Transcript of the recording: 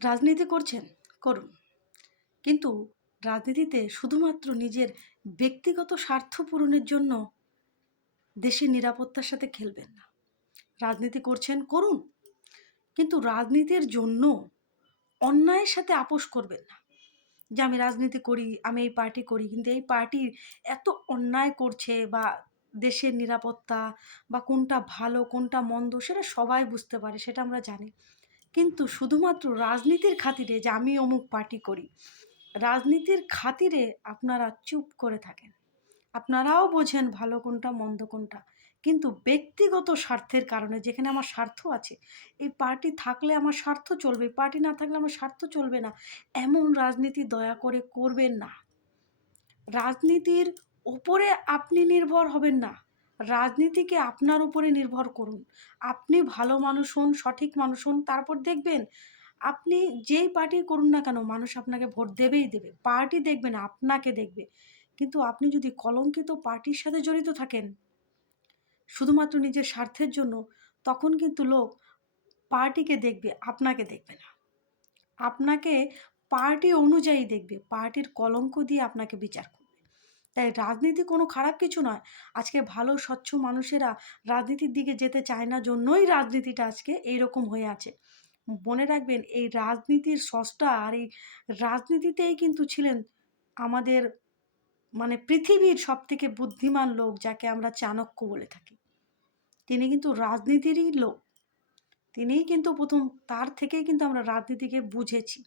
রাজনীতি করছেন, করুন। কিন্তু রাজনীতিতে শুধুমাত্র নিজের ব্যক্তিগত স্বার্থ পূরণের জন্য দেশের নিরাপত্তার সাথে খেলবেন না। রাজনীতি করছেন, করুন। কিন্তু রাজনীতির জন্য অন্যায়ের সাথে আপোস করবেন না। যে আমি রাজনীতি করি, আমি এই পার্টি করি। কিন্তু এই পার্টি এত অন্যায় করছে বা দেশের নিরাপত্তা বা কোনটা ভালো, কোনটা মন্দ সেটা সবাই বুঝতে পারে, সেটা আমরা জানি। কিন্তু শুধুমাত্র রাজনীতির খাতিরে যে আমি অমুক পার্টি করি, রাজনীতির খাতিরে আপনারা চুপ করে থাকেন। আপনারাও বোঝেন ভালো কোনটা, মন্দ কোনটা। কিন্তু ব্যক্তিগত স্বার্থের কারণে যেখানে আমার স্বার্থ আছে, এই পার্টি থাকলে আমার স্বার্থ চলবে, পার্টি না থাকলে আমার স্বার্থ চলবে না। এমন রাজনীতি দয়া করে করবেন না। রাজনীতির উপরে আপনি নির্ভর হবেন না। রাজনীতিকে আপনার উপরে নির্ভর করুন। আপনি ভালো মানুষ হন, সঠিক মানুষ হন, তারপর দেখবেন আপনি যেই পার্টি করুন না কেন মানুষ আপনাকে ভোট দেবেই দেবে। পার্টি দেখবে না, আপনাকে দেখবে। কিন্তু আপনি যদি কলঙ্কিত পার্টির সাথে জড়িত থাকেন, শুধুমাত্র নিজের স্বার্থের জন্য, তখন কিন্তু লোক পার্টিকে দেখবে, আপনাকে দেখবে না। আপনাকে পার্টি অনুযায়ী দেখবে, পার্টির কলঙ্ক দিয়ে আপনাকে বিচার করবে। তাই রাজনীতি কোনো খারাপ কিছু নয়। আজকে ভালো স্বচ্ছ মানুষেরা রাজনীতির দিকে যেতে চায় না জন্যই রাজনীতিটা আজকে এইরকম হয়ে আছে। মনে রাখবেন এই রাজনীতির স্রষ্টা আর এই রাজনীতিতেই কিন্তু ছিলেন আমাদের পৃথিবীর সবথেকে বুদ্ধিমান লোক যাকে আমরা চাণক্য বলে থাকি। তিনি কিন্তু রাজনীতিরই লোক। তিনিই কিন্তু ১ম, তার থেকেই কিন্তু আমরা রাজনীতিকে বুঝেছি।